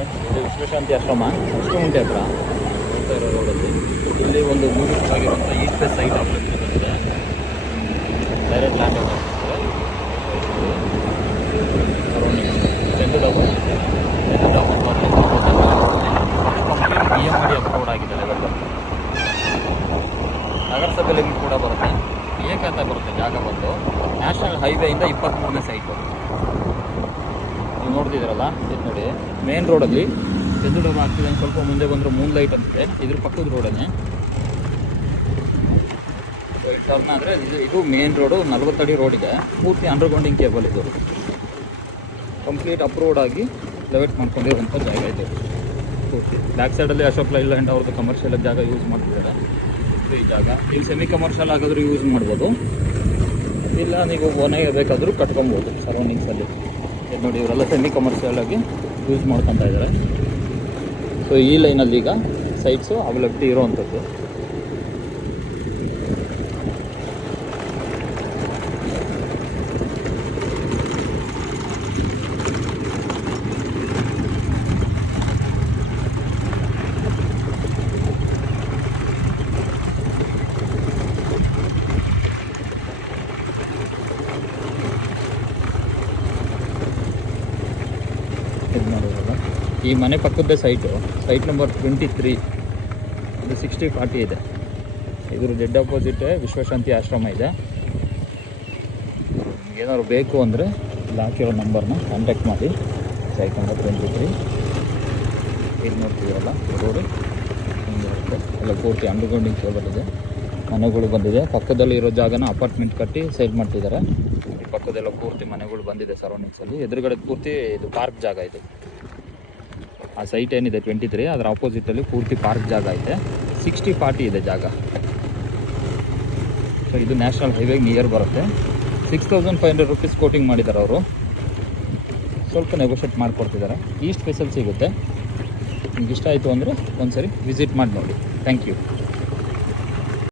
ಇದು ವಿಶ್ವಶಾಂತಿ ಆಶ್ರಮ ಅಷ್ಟುಂಟೆ ಹತ್ರ ಹೋಗ್ತಾ ಇರೋ ರೋಡಲ್ಲಿ ಇಲ್ಲಿ ಒಂದು ಬ್ಯೂಟಿಫುಲ್ ಆಗಿರುವಂಥ ಈಸ್ಟ್ ಫೇಸ್ ಸೈಟ್ ಅವೈಲೇಬಲ್ ಬಂದಿದೆ. Direct land complete BMRD approved ಆಗಿದೆ ಲೆವೆಲ್. ನಗರಸಭೆ ಲಿಮಿಟ್ ಕೂಡ ಬರುತ್ತೆ. ಏಕೆ ಅಂತ ಬರುತ್ತೆ ಜಾಗ ಬಂದು ನ್ಯಾಷನಲ್ ಹೈವೇಯಿಂದ 23ನೇ ಸೈಟು. ನೀವು ನೋಡ್ತಿದ್ದೀರಲ್ಲ ಇದು ನೋಡಿ, ಮೇನ್ ರೋಡಲ್ಲಿ ಚಂದ್ರಡೋಬ ಆಗ್ತಿದೆ. ಸ್ವಲ್ಪ ಮುಂದೆ ಬಂದರೆ ಮೂನ್ ಲೈಟ್ ಅಂತಿದೆ, ಇದ್ರ ಪಕ್ಕದ ರೋಡನ್ನೇ ಟರ್ನ್ ಆದರೆ ಇದು ಮೇನ್ ರೋಡು. 40 ಅಡಿ ರೋಡ್ ಇದೆ, ಪೂರ್ತಿ ಅಂಡರ್ಗ್ರೌಂಡಿಂಗ್ ಕೇಬಲ್. ಇದು ಕಂಪ್ಲೀಟ್ ಅಪ್ರೂವ್ಡ್ ಆಗಿ ಲೆವೆಟ್ ಮಾಡ್ಕೊಂಡಿರುವಂಥ ಜಾಗ ಇದು ಪೂರ್ತಿ. ಬ್ಯಾಕ್ ಸೈಡಲ್ಲಿ ಅಶೋಕ್ ಲೈಲ್ಯಾಂಡ್ ಅವ್ರದ್ದು ಕಮರ್ಷಿಯಲ್ ಜಾಗ ಯೂಸ್ ಮಾಡ್ತಿದ್ದಾರೆ. ಈ ಜಾಗ ಇಲ್ಲಿ ಸೆಮಿ ಕಮರ್ಷಿಯಲ್ ಆಗಾದರೂ ಯೂಸ್ ಮಾಡ್ಬೋದು, ಇಲ್ಲ ನೀವು ಓನಾಗೆ ಬೇಕಾದರೂ ಕಟ್ಕೊಬೋದು ಸರೌಂಡಿಂಗ್ಸಲ್ಲಿ. ಇದು ನೋಡಿ, ಇವರೆಲ್ಲ ಸೆಮಿ ಕಮರ್ಷಿಯಲ್ ಆಗಿ ಯೂಸ್ ಮಾಡ್ಕೊತಾ ಇದ್ದಾರೆ. ಸೊ ಈ ಲೈನಲ್ಲಿ ಈಗ ಸೈಟ್ಸು ಅವೈಲಬಿಲಿಟಿ ಇರೋವಂಥದ್ದು. ಇದು ನೋಡಿದ್ರಲ್ಲ, ಈ ಮನೆ ಪಕ್ಕದ ಸೈಟ್ ನಂಬರ್ 23. ಇದು 60-40 ಇದೆ. ಇದ್ರ ಡೆಡ್ ಅಪೋಸಿಟ್ ವಿಶ್ವಶಾಂತಿ ಆಶ್ರಮ ಇದೆ. ಏನಾದ್ರು ಬೇಕು ಅಂದರೆ ಇಲ್ಲಿ ಹಾಕಿರೋ ನಂಬರ್ನ ಕಾಂಟ್ಯಾಕ್ಟ್ ಮಾಡಿ. Site number 23. ಇದು ನೋಡ್ತಿದ್ದೀರಲ್ಲ ರೋಡು ಹಿಂಗೆ ಇರುತ್ತೆ. ಎಲ್ಲ ಪೂರ್ತಿ ಅಂಡರ್ಗ್ರೌಂಡಿಂಗ್ ಕೇಬಲ್ ಇದೆ, ಮನೆಗಳು ಬಂದಿದೆ. ಪಕ್ಕದಲ್ಲಿ ಇರೋ ಜಾಗನ ಅಪಾರ್ಟ್ಮೆಂಟ್ ಕಟ್ಟಿ ಸೇಲ್ ಮಾಡ್ತಿದ್ದಾರೆ. ಈ ಪಕ್ಕದೆಲ್ಲ ಪೂರ್ತಿ ಮನೆಗಳು ಬಂದಿದೆ ಸರೌಂಡಿಂಗ್ಸಲ್ಲಿ. ಎದುರುಗಡೆ ಪೂರ್ತಿ ಇದು ಪಾರ್ಕ್ ಜಾಗ ಇದು. ಆ ಸೈಟ್ ಏನಿದೆ 23, ಅದರ ಆಪೋಸಿಟಲ್ಲಿ ಪೂರ್ತಿ ಪಾರ್ಕ್ ಜಾಗ ಐತೆ. 60-40 ಇದೆ ಜಾಗ. ಸೊ ಇದು ನ್ಯಾಷನಲ್ ಹೈವೇಗೆ ನಿಯರ್ ಬರುತ್ತೆ. 6500 ರೂಪೀಸ್ ಕೋಟಿಂಗ್ ಮಾಡಿದ್ದಾರೆ ಅವರು. ಸ್ವಲ್ಪ ನೆಗೋಷಿಯೇಟ್ ಮಾಡಿಕೊಡ್ತಿದ್ದಾರೆ. ಈಸ್ಟ್ ಫೇಸಲ್ಲಿ ಸಿಗುತ್ತೆ. ನಿಮ್ಗೆ ಇಷ್ಟ ಆಯಿತು ಅಂದರೆ ಒಂದ್ಸರಿ ವಿಸಿಟ್ ಮಾಡಿ ನೋಡಿ. Thank you.